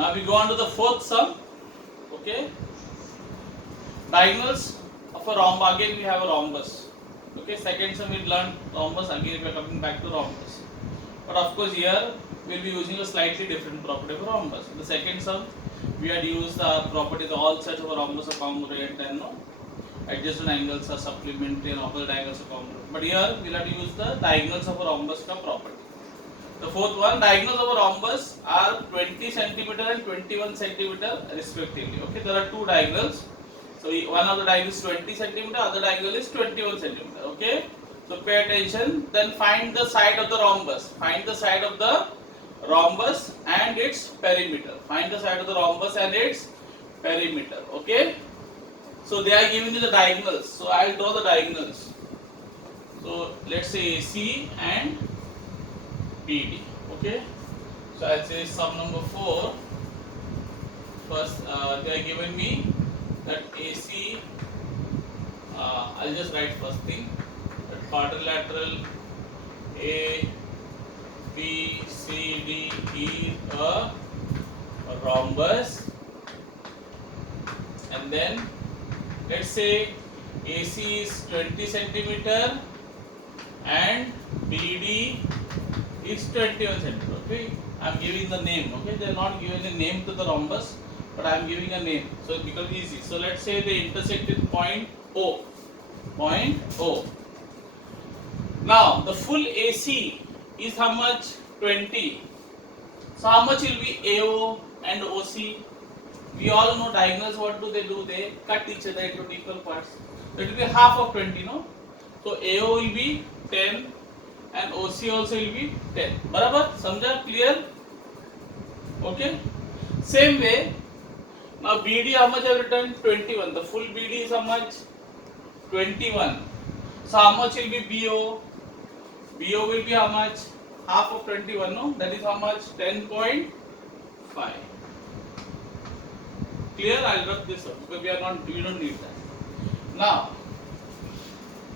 Now we go on to the fourth sum. Okay. Diagonals of a rhombus. Again we have a rhombus. Okay. Second sum we learned rhombus. Again we are coming back to rhombus. But of course here we will be using a slightly different property of a rhombus. In the second sum we had used the property that all sides of a rhombus are congruent and no adjacent angles are supplementary and opposite angles are congruent. But here we will have to use the diagonals of a rhombus ka property. The fourth one, diagonals of a rhombus are 20 centimeter and 21 centimeter respectively. Okay, there are two diagonals. So one of the diagonals is 20 centimeter, other diagonal is 21 centimeter. Okay, so pay attention. Then find the side of the rhombus. Find the side of the rhombus and its perimeter. Find the side of the rhombus and its perimeter. Okay. So they are giving you the diagonals. So I will draw the diagonals. So let's say AC and BD. Okay. So I'll say sum number 4. First, they are given me that AC. I'll just write first thing. That quadrilateral A, B, C, D is a rhombus, and then let's say AC is 20 centimeter and BD is 21 centimeter. Okay, I am giving the name. Okay, they are not giving a name to the rhombus, but I am giving a name, so it becomes easy. So let's say they intersect with point O. Point O. Now the full AC is how much? 20. So how much will be AO and OC? We all know diagonals. What do? They cut each other into equal parts. So it will be half of 20, no? So AO will be 10 and OC also will be 10. Barabar? Samjha? Clear? Okay. Same way. Now BD how much I have written? 21. The full BD is how much? 21. So how much will be BO? BO will be how much? Half of 21, no? That is how much? 10.5. Clear? I'll rub this up because we don't need that. Now,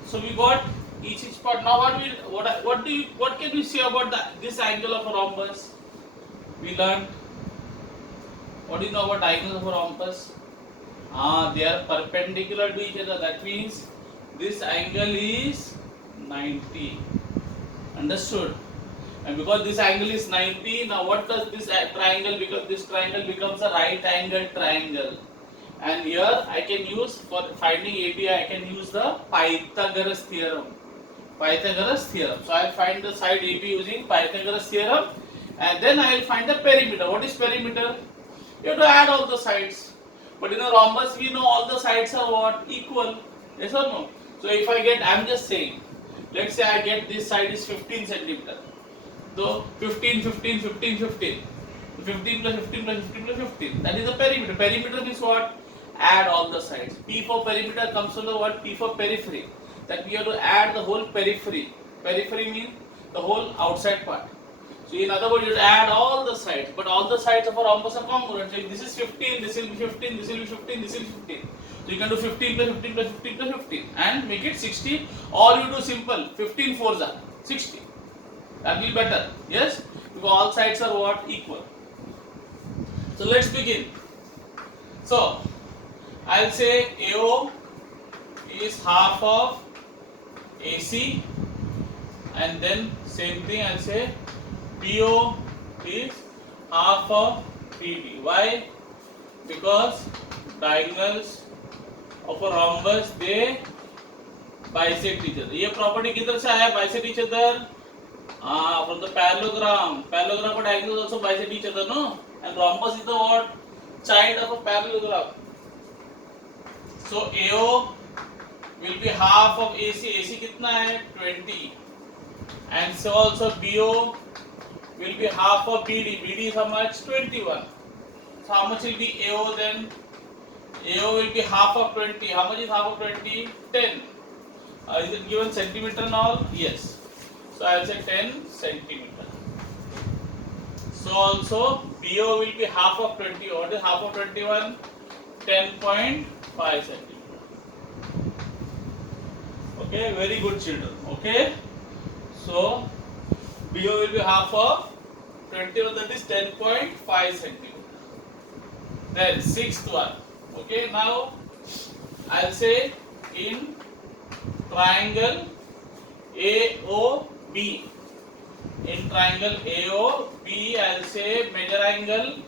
so we got each part. Now what can we say about this angle of a rhombus? We learned. What do you know about diagonals of a rhombus? They are perpendicular to each other. That means this angle is 90. Understood? And because this angle is 90, now what does this triangle become? This triangle becomes a right angle triangle. And here I can use, for finding ABI, I can use the Pythagoras theorem. Pythagoras theorem. So I will find the side AB using Pythagoras theorem, and then I will find the perimeter. What is perimeter? You have to add all the sides. But in a rhombus we know all the sides are what? Equal. Yes or no? So if I get, I am just saying, let's say I get this side is 15 centimeter. So 15, 15, 15, 15. 15 plus 15 plus 15 plus 15. That is the perimeter. Perimeter means what? Add all the sides. P for perimeter comes from the word P for periphery. That we have to add the whole periphery. Periphery means the whole outside part. So in other words, you have to add all the sides. But all the sides of a rhombus are congruent. So if this is 15, this will be 15, this will be 15, this will be 15. So you can do 15 plus 15 plus 15 plus 15 and make it 60. Or you do simple, 15 fours are 60. That will be better. Yes? Because all sides are what? Equal. So let's begin. So I'll say AO is half of AC, and then same thing I'll say BO is half of BD. Why? Because diagonals of a rhombus they bisect each other. ये property किधर से आया? Bisect each other from the parallelogram. Parallelogram and diagonals also bisect each other, no? And rhombus is the what? Child of a parallelogram. So AO will be half of AC. AC कितना है? 20. And so also BO will be half of BD. BD is how much? 21. So how much will be AO then? AO will be half of 20. How much is half of 20? 10. Is it given centimeter and all? Yes. So I will say 10 centimeter. So also BO will be half of 20. What is half of 21? 10.5 centimeter. Okay, very good children. Okay. So BO will be half of 21, that is 10.5 centimeter. Then sixth one. Okay, now I'll say in triangle AOB. In triangle AOB, I'll say major angle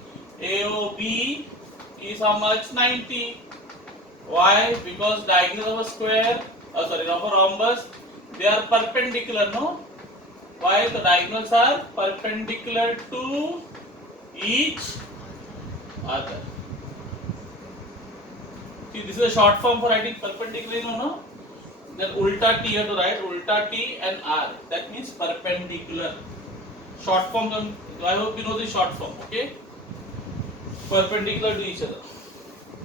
AOB is how much? 90. Why? Because diagonal of a square, of a rhombus, they are perpendicular, no? Why? The diagonals are perpendicular to each other. See, this is a short form for writing perpendicular, no? Then ulta T you have to write, ulta T and R. That means perpendicular. Short form, I hope you know the short form, okay? Perpendicular to each other.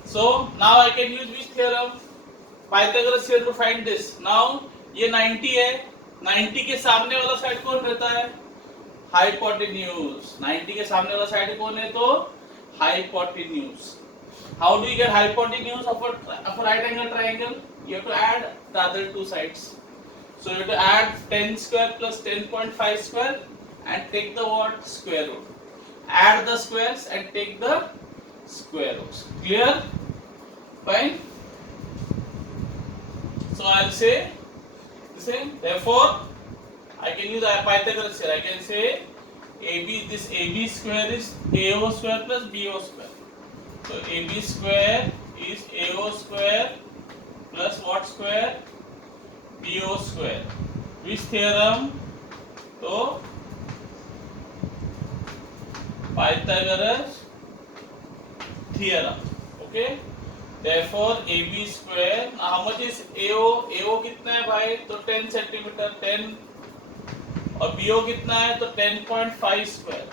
So now I can use which theorem? Pythagoras theorem to find this. Now ये 90 है, 90 के सामने वाला side कौन रहता है? Hypotenuse. 90 के सामने वाला साइड कौन है तो? Hypotenuse. How do you get hypotenuse of a right angle triangle? You have to add the other two sides. So you have to add 10 square plus 10.5 square and take the what? Square root. Add the squares and take the square roots. Clear? Fine. So I'll say the same. Therefore, I can use Pythagoras here. I can say AB. This AB square is AO square plus BO square. So AB square is AO square plus what square? BO square. Which theorem? So Pythagoras theorem. Okay. Therefore AB square. Now how much is AO? AO कितना है भाई? तो 10 centimetre 10 और BO कितना है? तो 10.5 square.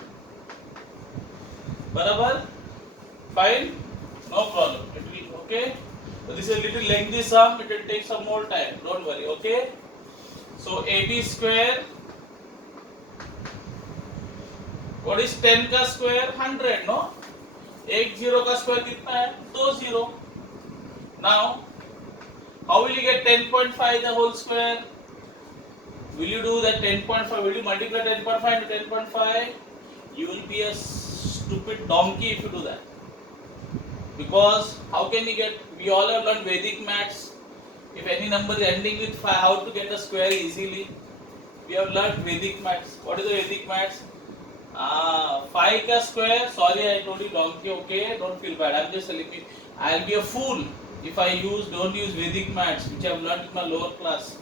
बराबर? Fine? No problem. It will okay. So this is a little lengthy sum. It will take some more time. Don't worry. Okay. So AB square. What is 10 का square? 100. No. एक zero का square कितना है? 2 zero. Now, how will you get 10.5 the whole square? Will you do that 10.5? Will you multiply 10.5 to 10.5? You will be a stupid donkey if you do that. Because how can you get? We all have learned Vedic maths. If any number is ending with 5, how to get a square easily? We have learned Vedic maths. What is the Vedic maths? 5 का square. Sorry, I told you donkey. Okay, don't feel bad. I'm just telling you. I'll be a fool if I don't use Vedic maths, which I've learned in my lower class.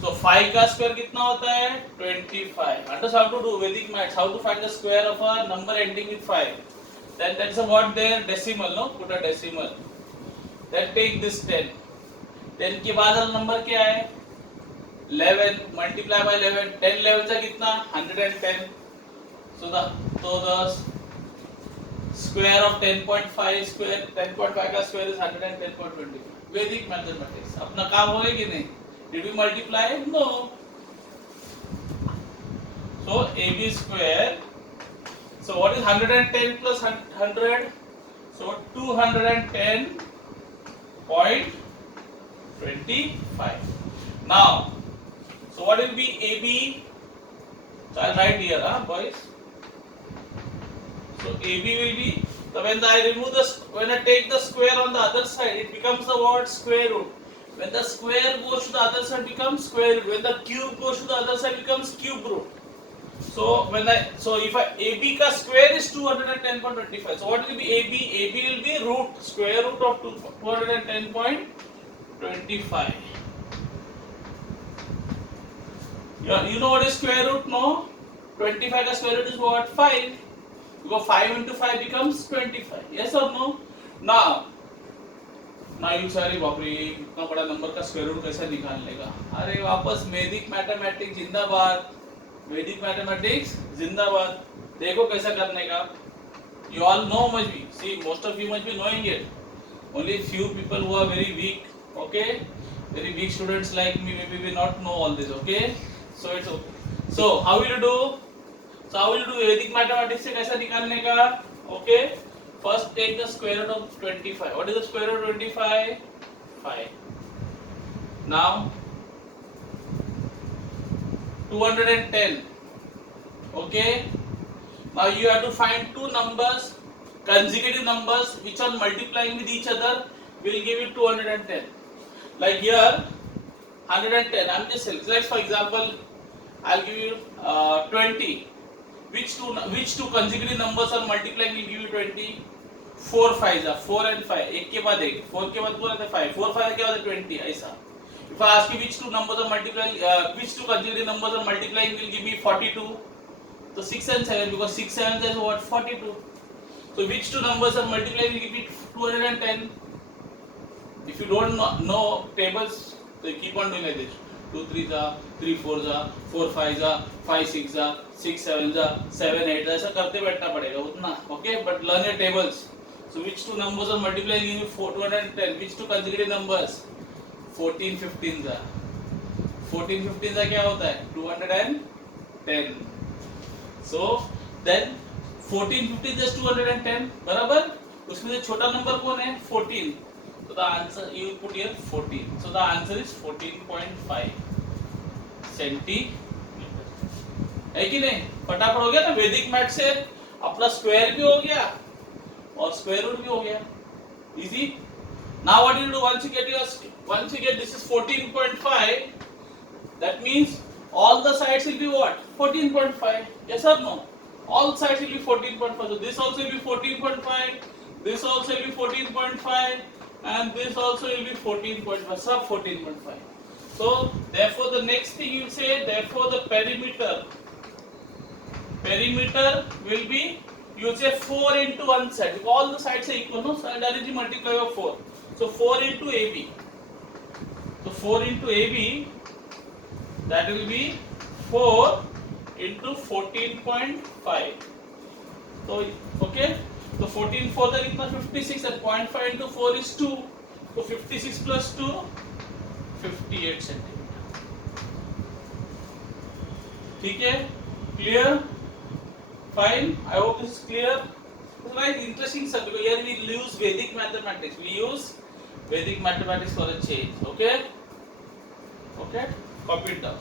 So 5 का square कितना होता है? 25. Understand how to do Vedic maths? How to find the square of a number ending with 5? Then that's a what there? Decimal, no? Put a decimal. Then take this 10. 10 के बाद वाला number क्या है? 11. Multiply by 11. 10 11 से कितना? 110. So the square of 10.5 square, 10.5 का square is 110.20. Vedic mathematics. अपना काम हो गया कि नहीं? Did we multiply? No. So AB square. So what is 110 plus 100? So 210.25. Now, so what will be AB? So I'll write here, boys. So AB will be. So when when I take the square on the other side, it becomes the what? Square root. When the square goes to the other side, becomes square root. When the cube goes to the other side, becomes cube root. So if AB ka square is 210.25. So what will be AB? AB will be root, square root of 210.25. You know what is square root? No? 25 ka square root is what? 5. Because 5 into 5 becomes 25. Yes or no? Now you say अरे बाप रे इतना बड़ा number का square root कैसे निकालने का? अरे वापस वैदिक मैथमेटिक्स जिंदाबाद. वैदिक मैथमेटिक्स जिंदाबाद. देखो कैसा करने का. You all know must be. See, most of you must be knowing it. Only few people who are very weak. Okay, very weak students like me maybe will not know all this. Okay, so it's okay. So how will you do? So how will you do Vedic mathematics से कैसा निकालने का? Okay. First take the square root of 25. What is the square root of 25? 5. Now 210. Okay. Now you have to find two numbers consecutive numbers which are multiplying with each other will give you 210. Like here 110, I'm just saying, like for example I'll give you 20. Which two consecutive numbers are multiplying will give you 20? 4 5 जा 4 and 5, एक के बाद एक, 4 के बाद पूरा 5, 4 5 के बाद 20 ऐसा. If I ask you which two numbers are multiplying, which two consecutive numbers are multiplying will give me 42. So 6 and 7, because 6 7 is what, 42. So which two numbers are multiplying will give me 210. If you don't know tables, so keep on doing like this. 2 3 जा 3 4 जा 4 5 जा 5 6 जा 6 7 जा 7 8 जा, ऐसा करते बैठना पड़ेगा उतना. Okay, but learn your tables. So which two numbers are multiplying give you 210? Which two consecutive numbers? 14 15 जा 14 15 जा क्या होता है? 210. So then 14 15 just 210, बराबर. उसमें से छोटा नंबर कौन है? 14. So the answer you put here 14. So the answer is 14.5 centimetre. है कि नहीं? फटाफट हो गया ना. वैदिक मैथ से अपना स्क्वायर भी हो गया और स्क्वायर रूट भी हो गया. Easy. Now what you do once you get this is 14.5, that means all the sides will be what? 14.5. Yes or no? All sides will be 14.5. So this also will be 14.5. This also will be 14.5. And this also will be 14.5, sub 14.5. So therefore the next thing you say, therefore the perimeter will be, you say 4 into one side, because all the sides are equal, no? So directly multiply by 4. So 4 into AB. So 4 into AB, that will be 4 into 14.5. So okay. So 14 4 तक इतना 56 and 0.5 into 4 is 2. So 56 plus 2, 58 centimetre. ठीक है? Clear? Fine. I hope this is clear. It's a very interesting subject because here we use Vedic mathematics. We use Vedic mathematics for a change. Okay? Okay? Copy it down.